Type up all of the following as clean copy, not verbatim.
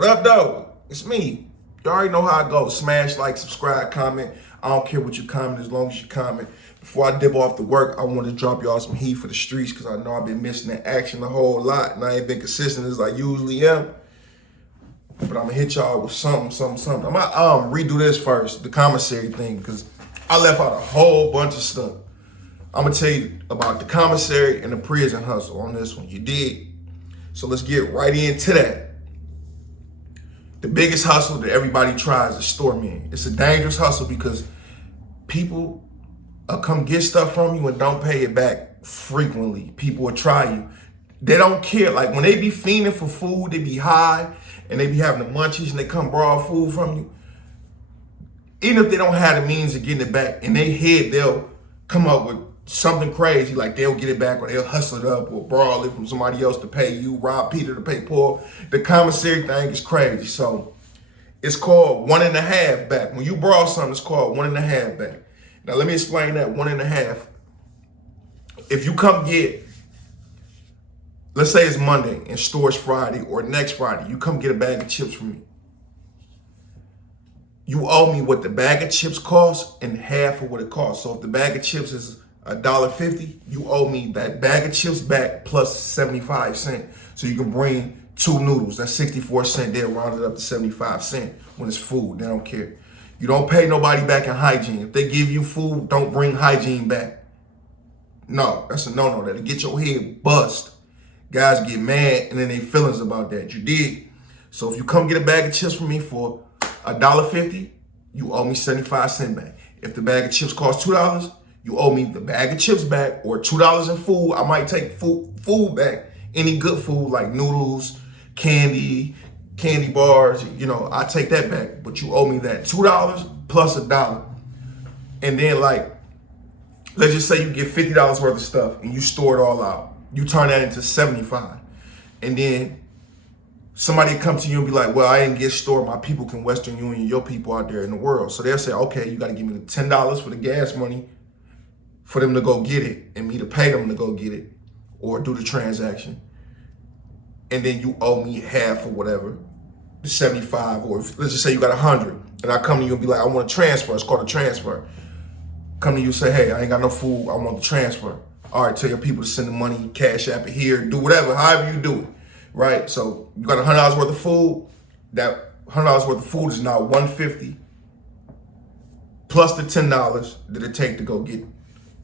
What up, though? It's me. You already know how I go. Smash, like, subscribe, comment. I don't care what you comment as long as you comment. Before I dip off to work, I want to drop y'all some heat for the streets because I know I've been missing the action a whole lot and I ain't been consistent as I usually am. But I'm going to hit y'all with something. I'm going to redo this first, the commissary thing, because I left out a whole bunch of stuff. I'm going to tell you about the commissary and the prison hustle on this one. You did. So let's get right into that. The biggest hustle that everybody tries is storeman. It's a dangerous hustle because people come get stuff from you and don't pay it back frequently. People will try you. They don't care. Like when they be fiending for food, they be high and they be having the munchies and they come borrow food from you. Even if they don't have the means of getting it back, in their head, they'll come up with something crazy, like they'll get it back or they'll hustle it up or borrow it from somebody else to pay you, rob Peter to pay Paul. The commissary thing is crazy. So it's called 1.5 back. When you borrow something, it's called 1.5 back. Now let me explain that 1.5. If you come get, let's say it's Monday and store's Friday or next Friday, you come get a bag of chips from me. You owe me what the bag of chips costs and half of what it costs. So if the bag of chips is $1.50, you owe me that bag of chips back plus 75 cents. So you can bring 2 noodles. That's 64 cents. They'll round it up to 75 cents when it's food. They don't care. You don't pay nobody back in hygiene. If they give you food, don't bring hygiene back. No, that's a no-no. That'll get your head bust. Guys get mad and then they feelings about that. You dig? So if you come get a bag of chips from me for $1.50, you owe me 75 cents back. If the bag of chips costs $2, you owe me the bag of chips back or $2 in food. I might take food back. Any good food like noodles, candy bars, I take that back. But you owe me that $2 plus $1. And then like, let's just say you get $50 worth of stuff and you store it all out. You turn that into 75. And then somebody come to you and be like, well, I didn't get stored. My people can Western Union your people out there in the world. So they'll say, okay, you got to give me the $10 for the gas money for them to go get it and me to pay them to go get it or do the transaction. And then you owe me half or whatever, the 75, or let's just say you got 100 and I come to you and be like, I want a transfer. It's called a transfer. Come to you and say, hey, I ain't got no food. I want the transfer. All right, tell your people to send the money, cash app it here, do whatever, however you do it, right? So you got $100 worth of food. That $100 worth of food is now $150 plus the $10 that it take to go get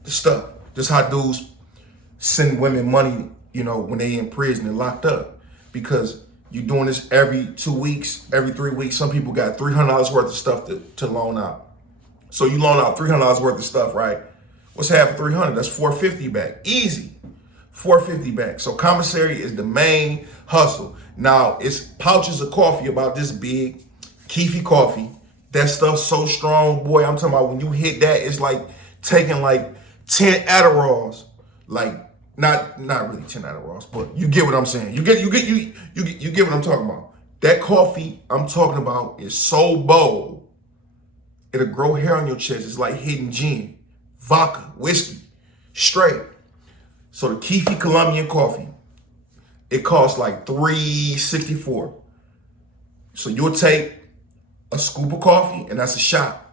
the stuff. Just how dudes send women money, when they in prison and locked up, because you're doing this every 2 weeks, every 3 weeks. Some people got $300 worth of stuff to loan out. So you loan out $300 worth of stuff, right? What's half of 300? That's $450 back. Easy. $450 back. So commissary is the main hustle. Now it's pouches of coffee about this big, Keefy coffee. That stuff's so strong, boy. I'm talking about when you hit that, it's like taking like 10 Adderalls. Like not really 10 Adderalls, but you get what I'm saying. You get what I'm talking about. That coffee I'm talking about is so bold, it'll grow hair on your chest. It's like hidden gin. Vodka, whiskey, straight. So the Keefy Colombian coffee, it costs like $3.64. So you'll take a scoop of coffee and that's a shot,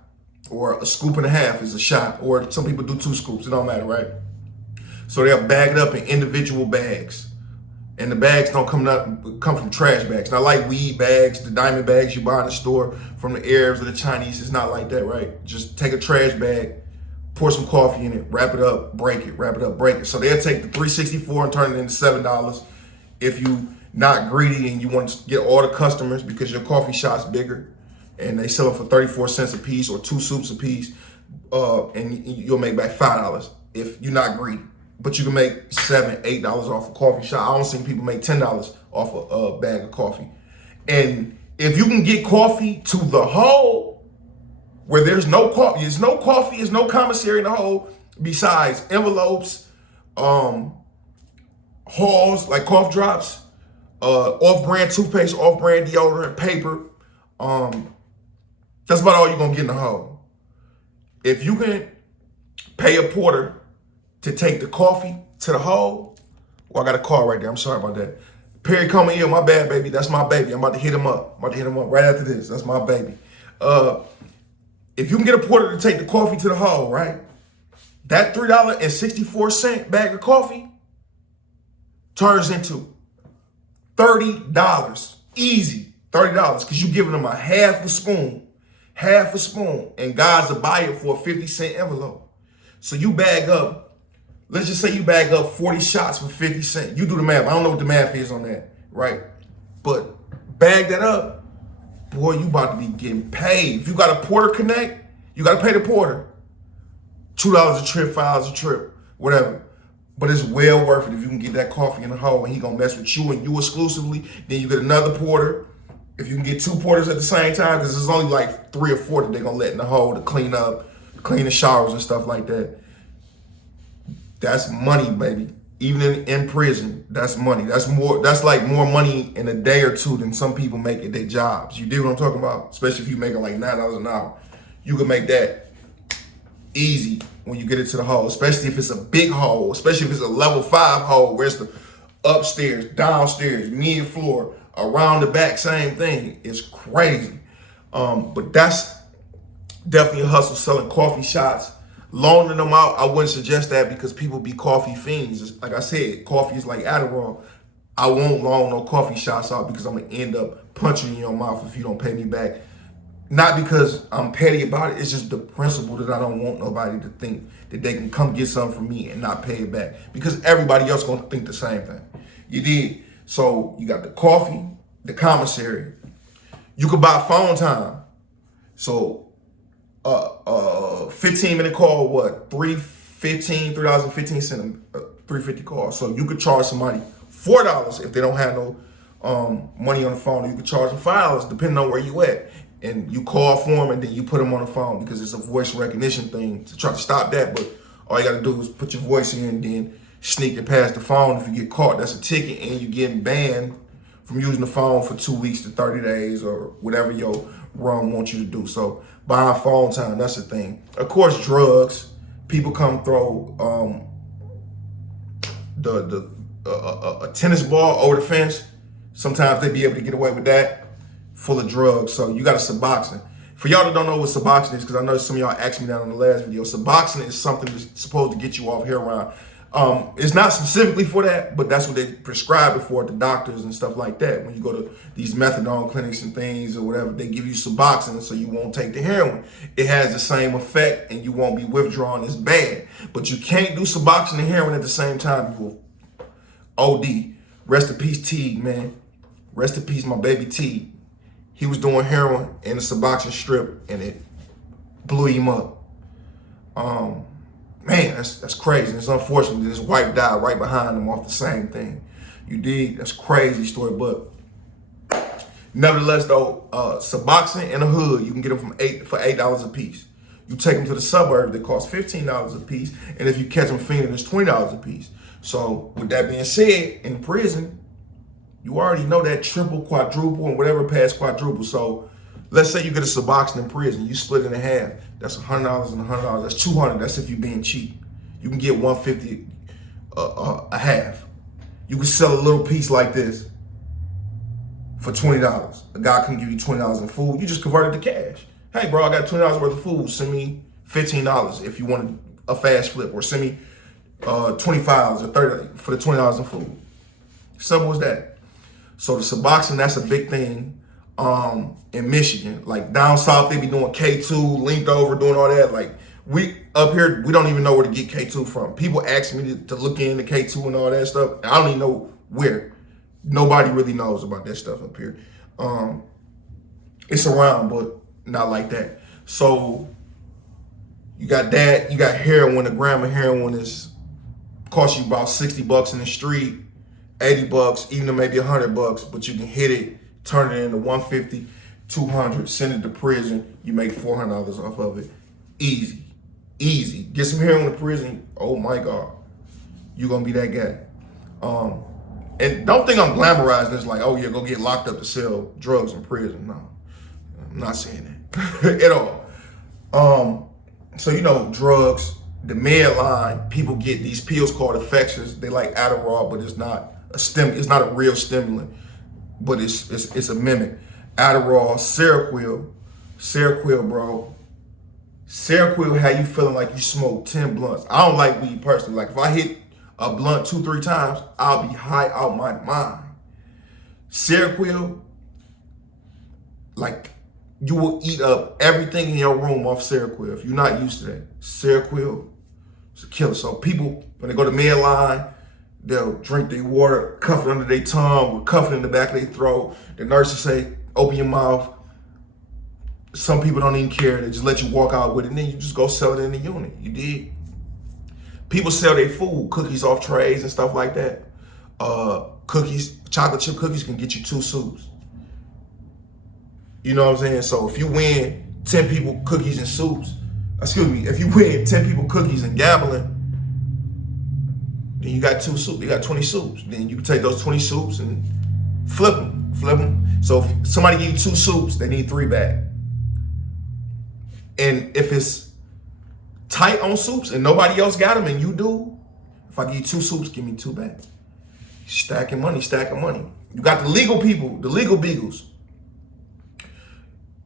or a scoop and a half is a shot, or some people do 2 scoops. It don't matter, right? So they'll bag it up in individual bags, and the bags don't come from trash bags. Not like weed bags, the diamond bags you buy in the store from the Arabs or the Chinese. It's not like that, right? Just take a trash bag, pour some coffee in it, wrap it up, break it, wrap it up, break it. So they'll take the $3.64 and turn it into $7 if you not greedy and you want to get all the customers because your coffee shop's bigger and they sell it for 34 cents a piece or 2 soups a piece, and you'll make back $5 if you're not greedy. But you can make $7, $8 off a coffee shop. I don't see people make $10 off a bag of coffee. And if you can get coffee to the hole, where there's no coffee, there's no commissary in the hole besides envelopes, hauls like cough drops, off-brand toothpaste, off-brand deodorant, paper. That's about all you're gonna get in the hole. If you can pay a porter to take the coffee to the hole, well, I got a call right there. I'm sorry about that. Perry Como Ill, my bad, baby. That's my baby. I'm about to hit him up. I'm about to hit him up right after this. That's my baby. If you can get a porter to take the coffee to the hall, right? That $3.64 bag of coffee turns into $30. Easy. $30. Because you're giving them a half a spoon. And guys will buy it for a 50-cent envelope. So you bag up, let's just say you bag up 40 shots for 50 cents. You do the math. I don't know what the math is on that, right? But bag that up, boy, you about to be getting paid. If you got a porter connect, you got to pay the porter. $2 a trip, $5 a trip, whatever. But it's well worth it if you can get that coffee in the hole and he gonna mess with you and you exclusively. Then you get another porter. If you can get 2 porters at the same time, because there's only like 3 or 4 that they're gonna let in the hole to clean up, clean the showers and stuff like that. That's money, baby. Even in prison, that's money. That's like more money in a day or two than some people make at their jobs. You dig what I'm talking about? Especially if you're making like $9 an hour. You can make that easy when you get into the hole, especially if it's a big hole, especially if it's a level 5 hole where it's the upstairs, downstairs, mid floor, around the back, same thing. It's crazy. But that's definitely a hustle, selling coffee shots. Loaning them out, I wouldn't suggest that because people be coffee fiends. Like I said, coffee is like Adderall. I won't loan no coffee shots out because I'm gonna end up punching you in your mouth if you don't pay me back. Not because I'm petty about it, it's just the principle that I don't want nobody to think that they can come get something from me and not pay it back. Because everybody else gonna think the same thing. You did. So you got the coffee, the commissary. You could buy phone time. So 15-minute call, what? $3.15, $3.50 call. So you could charge somebody $4 if they don't have no money on the phone. Or you could charge them $5 depending on where you at. And you call for them and then you put them on the phone because it's a voice recognition thing to try to stop that. But all you got to do is put your voice in and then sneak it past the phone. If you get caught, that's a ticket and you're getting banned from using the phone for 2 weeks to 30 days or whatever your run wants you to do. So buying phone time, that's the thing. Of course, drugs. People come throw a tennis ball over the fence. Sometimes they be able to get away with that. Full of drugs. So you got a Suboxone. For y'all that don't know what Suboxone is, because I know some of y'all asked me that on the last video, Suboxone is something that's supposed to get you off heroin. It's not specifically for that, but that's what they prescribe it for at the doctors and stuff like that. When you go to these methadone clinics and things or whatever, they give you Suboxone so you won't take the heroin. It has the same effect and you won't be withdrawn as bad. But you can't do Suboxone and heroin at the same time. You will OD. Rest in peace, Teague, man. Rest in peace, my baby Teague. He was doing heroin in a Suboxone strip and it blew him up. Man, that's crazy. It's unfortunate that his wife died right behind him off the same thing. You dig? That's a crazy story. But nevertheless, though, Suboxone in the hood, you can get them for $8 a piece. You take them to the suburbs, they cost $15 a piece. And if you catch them fiending, it's $20 a piece. So with that being said, in prison, you already know that triple, quadruple, and whatever past quadruple. So let's say you get a Suboxone in prison, you split it in half. That's $100 and $100. That's $200. That's if you're being cheap. You can get $150 a half. You can sell a little piece like this for $20. A guy can give you $20 in food. You just convert it to cash. Hey, bro, I got $20 worth of food. Send me $15 if you want a fast flip, or send me $25 or $30 for the $20 in food. Simple as that. So the Suboxone, that's a big thing in Michigan. Like down south, they be doing K2, linked over, doing all that. Like we up here, we don't even know where to get K2 from. People ask me to look into K2 and all that stuff. I don't even know where. Nobody really knows about that stuff up here. It's around, but not like that. So you got that. You got heroin. A gram of heroin cost you about $60 in the street, $80, even maybe $100, but you can hit it, turn it into $150, $200, send it to prison. You make $400 off of it. Easy, easy. Get some heroin to prison. Oh my God, you're gonna be that guy. And don't think I'm glamorizing this like, oh yeah, go get locked up to sell drugs in prison. No, I'm not saying that at all. So you know, drugs, the med line, people get these pills called Effexors. They like Adderall, but it's not It's not a real stimulant, but it's a mimic. Adderall, Seroquel, bro. Seroquel had you feeling like you smoked 10 blunts. I don't like weed personally. Like if I hit a blunt 2-3 times, I'll be high out my mind. Seroquel, like you will eat up everything in your room off Seroquel. If you're not used to that, Seroquel is a killer. So people, when they go to Medline, they'll drink their water, cuff it under their tongue, or cuff it in the back of their throat. The nurses say, open your mouth. Some people don't even care. They just let you walk out with it, and then you just go sell it in the unit. You did. People sell their food, cookies off trays and stuff like that. Cookies, chocolate chip cookies can get you 2 soups. You know what I'm saying? So if you win 10 people cookies and soups, if you win 10 people cookies and gambling, then you got 2 soups. You got 20 soups. Then you can take those 20 soups and flip them. So if somebody give you 2 soups, they need 3 back. And if it's tight on soups and nobody else got them and you do, if I give you 2 soups, give me 2 back. Stacking money. You got the legal people, the legal beagles.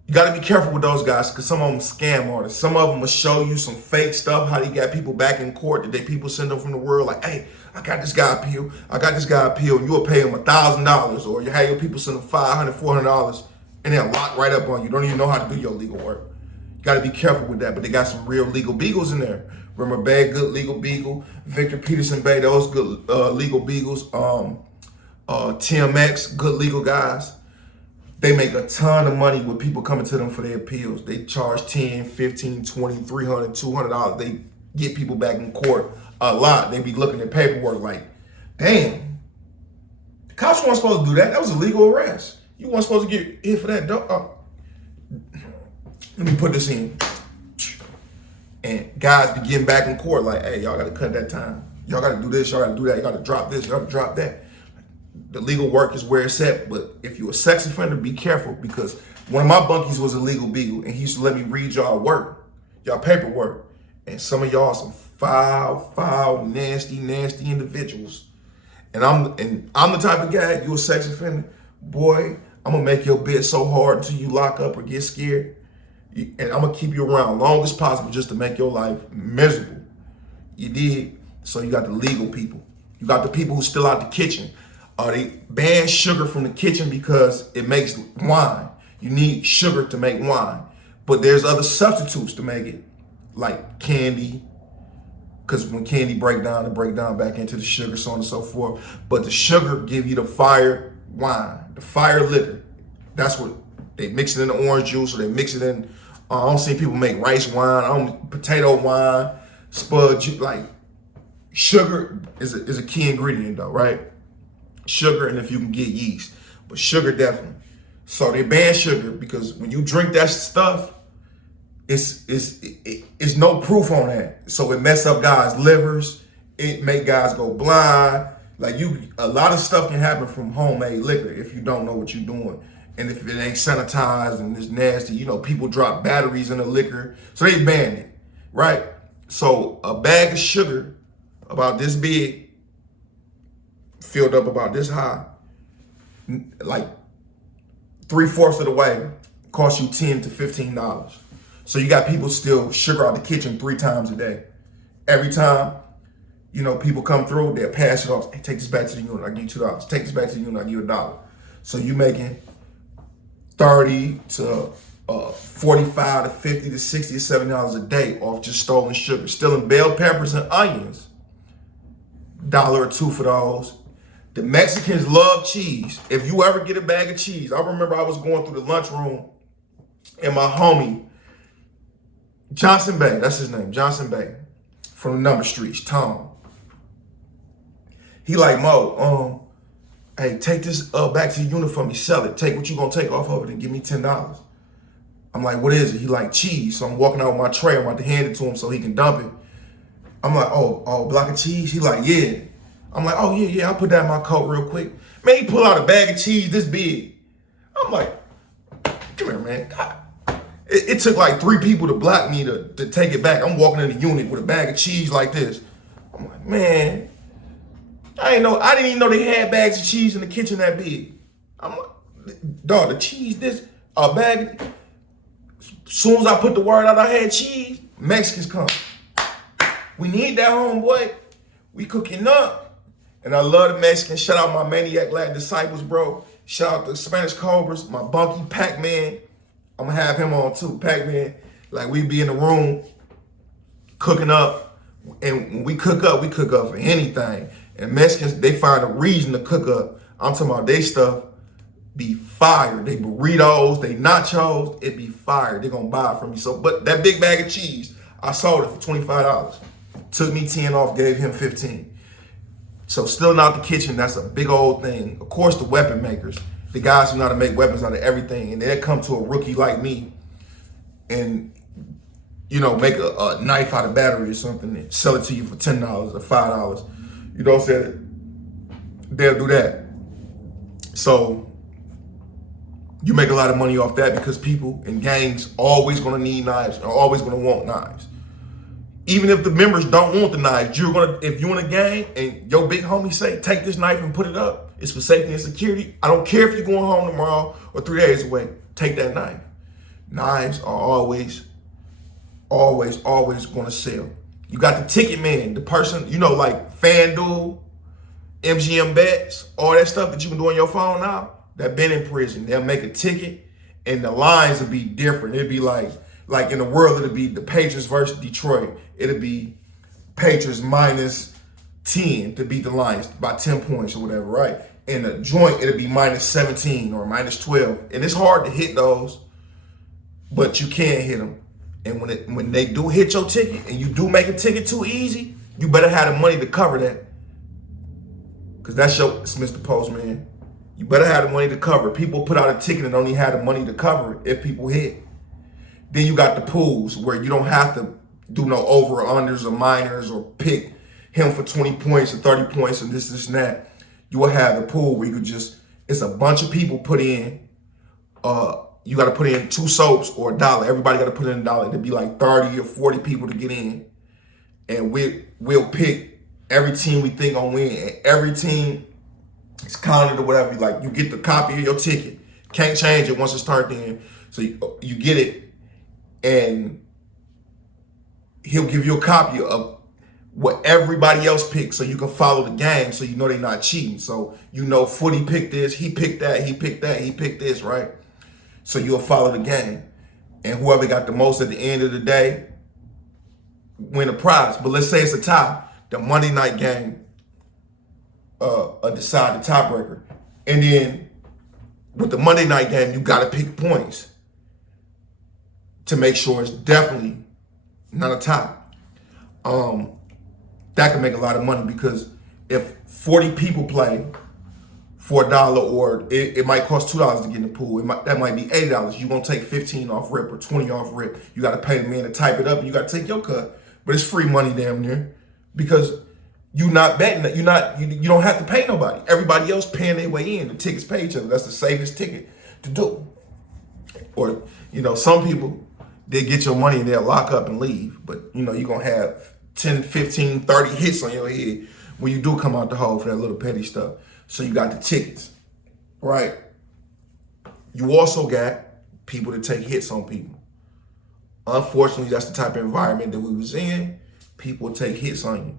You got to be careful with those guys because some of them scam artists. Some of them will show you some fake stuff, how they got people back in court that people send them from the world. Like, hey, I got this guy appeal. And you will pay him $1,000, or you have your people send them $500, $400, and they'll lock right up on you. Don't even know how to do your legal work. You got to be careful with that. But they got some real legal beagles in there. Remember Bay, good legal beagle. Victor Peterson Bay, those good legal beagles. TMX, good legal guys. They make a ton of money with people coming to them for their appeals. They charge $10, $15, $20, $300, $200. They get people back in court a lot. They be looking at paperwork like, damn, the cops weren't supposed to do that. That was a legal arrest. You weren't supposed to get hit for that. Let me put this in. And guys be getting back in court like, hey, y'all got to cut that time. Y'all got to do this. Y'all got to do that. Y'all got to drop this. Y'all got to drop that. The legal work is where it's at, but if you're a sex offender, be careful because one of my bunkies was a legal beagle and he used to let me read y'all work, y'all paperwork. And some of y'all are some foul, nasty individuals. And I'm the type of guy, you a sex offender, boy, I'm gonna make your bed so hard until you lock up or get scared. And I'm gonna keep you around long as possible just to make your life miserable. You did. So you got the legal people. You got the people who still out the kitchen. They ban sugar from the kitchen because it makes wine. You need sugar to make wine. But there's other substitutes to make it, like candy, because when candy break down, it break down back into the sugar, so on and so forth. But the sugar give you the fire wine, the fire liquor. That's what they mix it in the orange juice, or they mix it in, I don't see people make rice wine, potato wine, spud juice. Like sugar is a key ingredient though, right? Sugar, and if you can get yeast, but sugar definitely. So they ban sugar because when you drink that stuff, it's no proof on that. So it mess up guys' livers. It make guys go blind. Like a lot of stuff can happen from homemade liquor if you don't know what you're doing. And if it ain't sanitized and it's nasty, people drop batteries in the liquor. So they banned it, right? So a bag of sugar about this big, filled up about this high, like 3/4 of the way, costs you $10 to $15. So you got people still sugar out the kitchen 3 times a day. Every time, people come through, they'll pass it off. Hey, take this back to the unit, I'll give you $2. Take this back to the unit, I'll give you $1. So you making 30 to 45 to 50 to 60 to $70 a day off just stolen sugar. Stealing bell peppers and onions, $1 or $2 for those. The Mexicans love cheese. If you ever get a bag of cheese, I remember I was going through the lunchroom and my homie, Johnson Bay, that's his name, Johnson Bay, from the number streets, Tom. He like, Mo, hey, take this back to the unit for me, sell it. Take what you gonna take off of it and give me $10. I'm like, what is it? He like, cheese. So I'm walking out with my tray, I'm about to hand it to him so he can dump it. I'm like, oh, block of cheese? He like, yeah. I'm like, oh, yeah, I'll put that in my coat real quick. Man, he pull out a bag of cheese this big. I'm like, come here, man. God. It took like 3 people to block me to take it back. I'm walking in the unit with a bag of cheese like this. I'm like, man, I didn't even know they had bags of cheese in the kitchen that big. I'm like, dog, the cheese, this, a bag. Soon as I put the word out, I had cheese. Mexicans come. We need that, homeboy. We cooking up. And I love the Mexicans. Shout out my Maniac Latin Disciples, bro. Shout out the Spanish Cobras, my Bunky Pac-Man. I'm gonna have him on too, Pac-Man. Like, we be in the room cooking up. And when we cook up for anything. And Mexicans, they find a reason to cook up. I'm talking about they stuff be fire. They burritos, they nachos, it be fire. They gonna buy it from me. So, but that big bag of cheese, I sold it for $25. Took me 10 off, gave him 15. So still not the kitchen, that's a big old thing. Of course, the weapon makers, the guys who know how to make weapons out of everything, and they'll come to a rookie like me and, you know, make a knife out of battery or something and sell it to you for $10 or $5. You know what I'm saying? They'll do that. So you make a lot of money off that because people in gangs always gonna need knives, are always gonna want knives. Even if the members don't want the knives, if you're in a gang and your big homie say, take this knife and put it up, it's for safety and security. I don't care if you're going home tomorrow or 3 days away, take that knife. Knives are always gonna sell. You got the ticket man, the person, you know, like FanDuel, MGM bets, all that stuff that you can do on your phone now, that been in prison. They'll make a ticket and the lines will be different. It'd be like in the world, it'll be the Patriots versus Detroit. It'll be Patriots minus 10 to beat the Lions by 10 points or whatever, right? In the joint, it'll be minus 17 or minus 12. And it's hard to hit those, but you can hit them. And when they do hit your ticket and you do make a ticket too easy, you better have the money to cover that. Because it's Mr. Postman. You better have the money to cover it. People put out a ticket and don't even have the money to cover it if people hit. Then you got the pools where you don't have to do no over or unders or minors or pick him for 20 points or 30 points and this and that. You will have the pool where you could it's a bunch of people put in, you got to put in 2 soaps or $1. Everybody got to put in $1. It'd be like 30 or 40 people to get in. And we'll pick every team we think gonna win. And every team is counted or whatever. Like, you get the copy of your ticket. Can't change it once it starts in. So you get it. And he'll give you a copy of what everybody else picked so you can follow the game so you know they're not cheating. So you know Footy picked this, he picked that, he picked that, he picked this, right? So you'll follow the game. And whoever got the most at the end of the day win a prize. But let's say it's a tie. The Monday night game decide the tiebreaker. And then with the Monday night game, you got to pick points to make sure it's definitely not a tie. That can make a lot of money because if 40 people play for $1, or it might cost $2 to get in the pool, that might be $80. You're gonna take 15 off rip or 20 off rip. You gotta pay the man to type it up and you gotta take your cut. But it's free money damn near because you're not betting that you don't have to pay nobody. Everybody else paying their way in. The tickets pay each other. That's the safest ticket to do. Or, you know, some people, they get your money and they'll lock up and leave. But, you know, you're going to have 10, 15, 30 hits on your head when you do come out the hole for that little petty stuff. So you got the tickets, right? You also got people to take hits on people. Unfortunately, that's the type of environment that we was in. People take hits on you,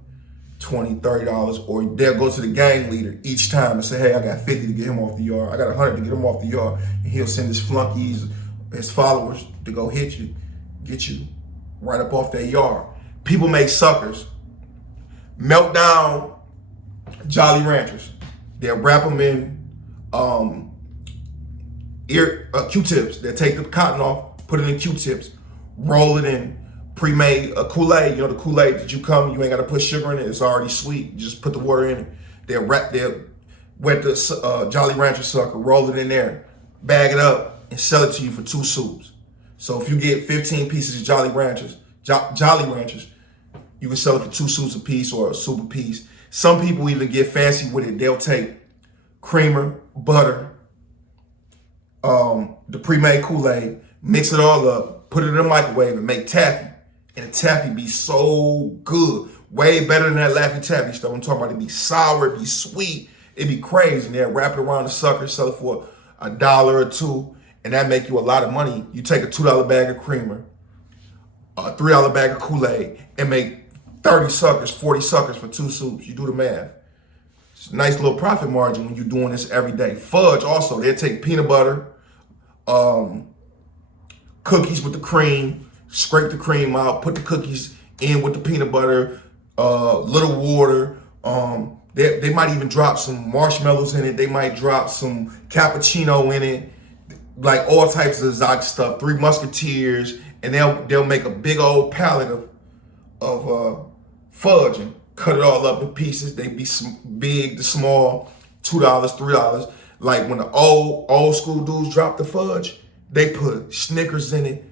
$20, $30, or they'll go to the gang leader each time and say, hey, I got 50 to get him off the yard. I got 100 to get him off the yard. And he'll send his flunkies, his followers to go hit you, get you right up off that yard. People make suckers. Melt down Jolly Ranchers. They'll wrap them in Q-tips. They'll take the cotton off, put it in Q-tips, roll it in pre-made Kool-Aid. You know, the Kool-Aid that you ain't got to put sugar in it. It's already sweet. You just put the water in it. They'll wet the Jolly Rancher sucker, roll it in there, bag it up, and sell it to you for 2 soups. So if you get 15 pieces of Jolly Ranchers, you can sell it for 2 soups a piece or a soup a piece. Some people even get fancy with it. They'll take creamer, butter, the pre-made Kool-Aid, mix it all up, put it in the microwave and make taffy. And the taffy be so good. Way better than that Laffy Taffy stuff. I'm talking about it be sour, it be sweet, it be crazy. And they'll wrap it around the sucker, sell it for $1 or $2, and that make you a lot of money. You take a $2 bag of creamer, a $3 bag of Kool-Aid, and make 30 suckers, 40 suckers for 2 soups. You do the math. It's a nice little profit margin when you're doing this every day. Fudge also, they'll take peanut butter, cookies with the cream, scrape the cream out, put the cookies in with the peanut butter, little water. They might even drop some marshmallows in it. They might drop some cappuccino in it, like all types of exotic stuff. 3 Musketeers, and they'll make a big old pallet of fudge and cut it all up in pieces. They be big to small, $2, $3. Like when the old school dudes drop the fudge, they put Snickers in it,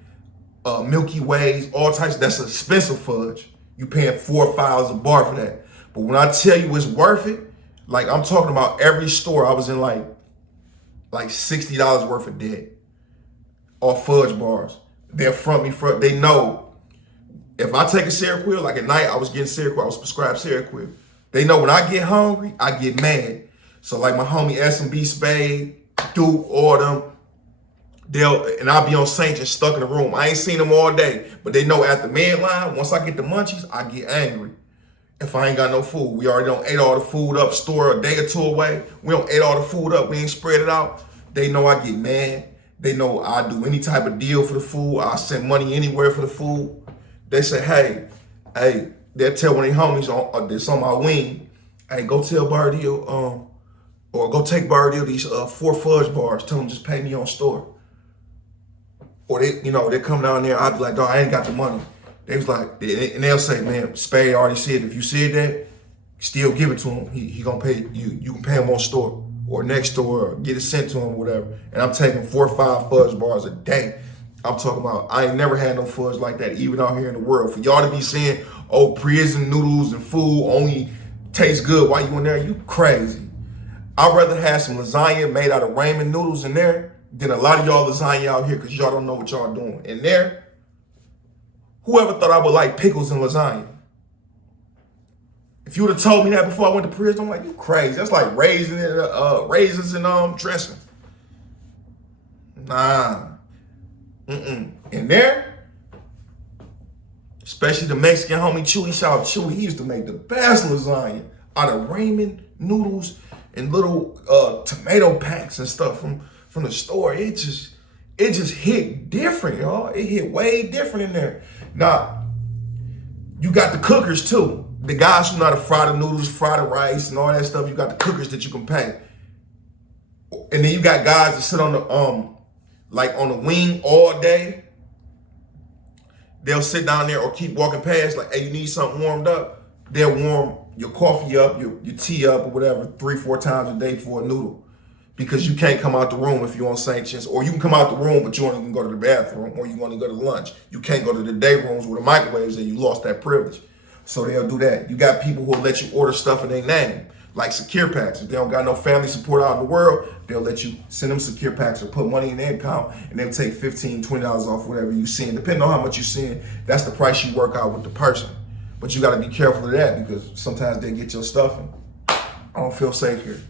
Milky Ways, all types. That's expensive fudge. You paying $4 or $5 a bar for that. But when I tell you it's worth it, like I'm talking about every store I was in like $60 worth of debt or fudge bars. They'll front me for, they know if I take a Seroquel, like at night I was getting Seroquel, I was prescribed Seroquel. They know when I get hungry, I get mad. So like my homie S&B Spade, Duke, all them, and I'll be on St. just stuck in the room. I ain't seen them all day, but they know at the midline, once I get the munchies, I get angry. If I ain't got no food, we already don't ate all the food up, store a day or 2 away. We don't ate all the food up, we ain't spread it out. They know I get mad. They know I do any type of deal for the food. I send money anywhere for the food. They say, hey, they'll tell one of their homies that's on my wing, hey, go tell Bardille, or go take Bardille these 4 fudge bars, tell them just pay me on store. Or they come down there, I'll be like, dog, I ain't got the money. They was like, and they'll say, man, Spade already said if you said that, still give it to him. He gonna pay you. You can pay him on store or next door, or get it sent to him, or whatever. And I'm taking 4 or 5 fudge bars a day. I'm talking about, I ain't never had no fudge like that, even out here in the world. For y'all to be saying, oh, prison noodles and food only taste good while you in there, you crazy. I'd rather have some lasagna made out of ramen noodles in there than a lot of y'all lasagna out here, because y'all don't know what y'all doing. In there, whoever thought I would like pickles and lasagna? If you would have told me that before I went to prison, I'm like, you crazy. That's like raisins and dressing. Nah. In there, especially the Mexican homie Chewy, shout out Chewy, he used to make the best lasagna out of ramen noodles and little tomato packs and stuff from the store. It just hit different, y'all. It hit way different in there. Now, you got the cookers too. The guys who know how to fry the noodles, fry the rice, and all that stuff. You got the cookers that you can pay. And then you got guys that sit on the like on the wing all day. They'll sit down there or keep walking past, like, hey, you need something warmed up? They'll warm your coffee up, your tea up, or whatever, 3-4 times a day for a noodle. Because you can't come out the room if you're on sanctions, or you can come out the room, but you only can go to the bathroom, or you want to go to lunch. You can't go to the day rooms with the microwaves, and you lost that privilege. So they'll do that. You got people who will let you order stuff in their name, like secure packs. If they don't got no family support out in the world, they'll let you send them secure packs or put money in their account, and they'll take $15, $20 off whatever you send. Depending on how much you send, that's the price you work out with the person. But you got to be careful of that, because sometimes they get your stuff and I don't feel safe here.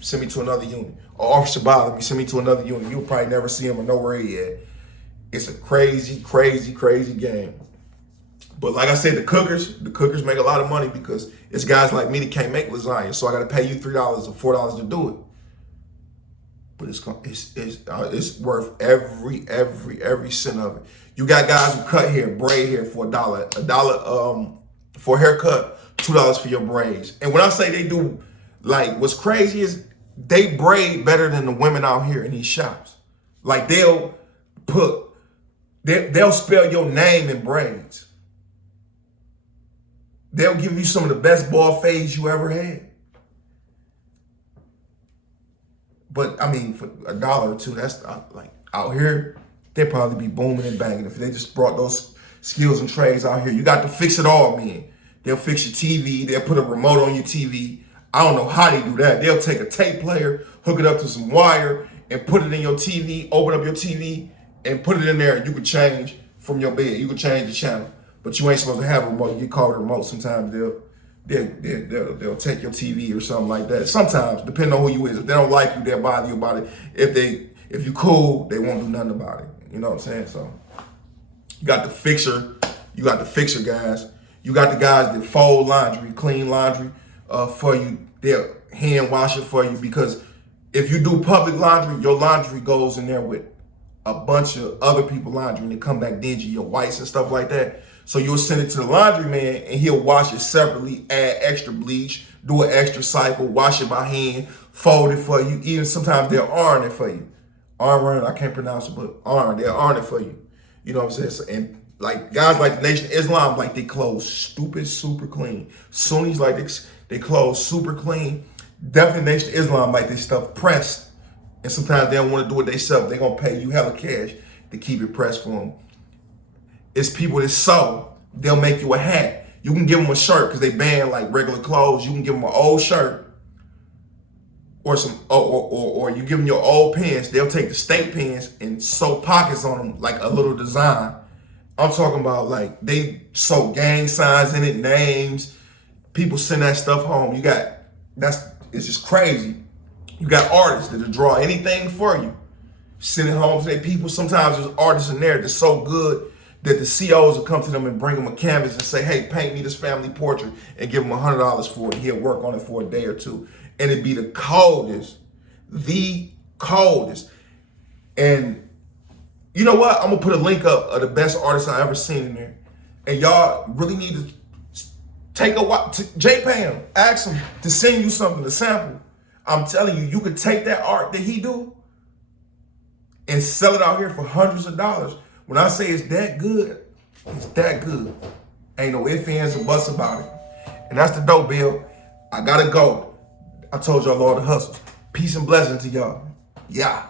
Send me to another unit. Or officer bother me, send me to another unit. You'll probably never see him or know where he at. It's a crazy, crazy, crazy game. But like I said, the cookers make a lot of money, because it's guys like me that can't make lasagna. So I got to pay you $3 or $4 to do it. But it's worth every cent of it. You got guys who cut hair, braid hair for $1. $1 for a haircut, $2 for your braids. And when I say they do, like, what's crazy is they braid better than the women out here in these shops. Like, they'll spell your name in braids. They'll give you some of the best ball fades you ever had. But I mean, for $1 or $2, that's like out here, they'd probably be booming and banging if they just brought those skills and trades out here. You got to fix it all, man. They'll fix your TV. They'll put a remote on your TV. I don't know how they do that. They'll take a tape player, hook it up to some wire, and put it in your TV, open up your TV, and put it in there, and you can change from your bed. You can change the channel. but you ain't supposed to have a remote. You get called a remote. Sometimes they'll take your TV or something like that. Sometimes, depending on who you is. If they don't like you, they'll bother you about it. If you cool, they won't do nothing about it. You know what I'm saying? So you got the fixer. You got the fixer guys. You got the guys that fold laundry, clean laundry for you. They'll hand wash it for you, because if you do public laundry, your laundry goes in there with a bunch of other people's laundry and they come back dingy, your whites and stuff like that. So you'll send it to the laundry man and he'll wash it separately, add extra bleach, do an extra cycle, wash it by hand, fold it for you. Even sometimes they'll iron it for you. Iron, I can't pronounce it, but they'll iron it for you. You know what I'm saying? And like guys like the Nation of Islam, like they clothes stupid, super clean. Sunnis like they clothes super clean. Definitely Nation of Islam like this stuff pressed. And sometimes they don't want to do it themselves. They're going to pay you hella cash to keep it pressed for them. It's people that sew. They'll make you a hat. You can give them a shirt because they ban like regular clothes. You can give them an old shirt or or you give them your old pants. They'll take the state pants and sew pockets on them, like a little design. I'm talking about like they sew gang signs in it, names. People send that stuff home. It's just crazy. You got artists that'll draw anything for you, send it home to their people. Sometimes there's artists in there that's so good that the COs will come to them and bring them a canvas and say, hey, paint me this family portrait, and give them $100 for it. He'll work on it for a day or two. And it'd be the coldest. And you know what? I'm going to put a link up of the best artists I ever seen in there. And y'all really need to take a while to JPam, ask him to send you something to sample. I'm telling you, you could take that art that he do and sell it out here for hundreds of dollars. When I say it's that good, it's that good. Ain't no ifs, ands, or buts about it. And that's the dope, Bill. I gotta go. I told y'all all the hustle. Peace and blessings to y'all. Yeah.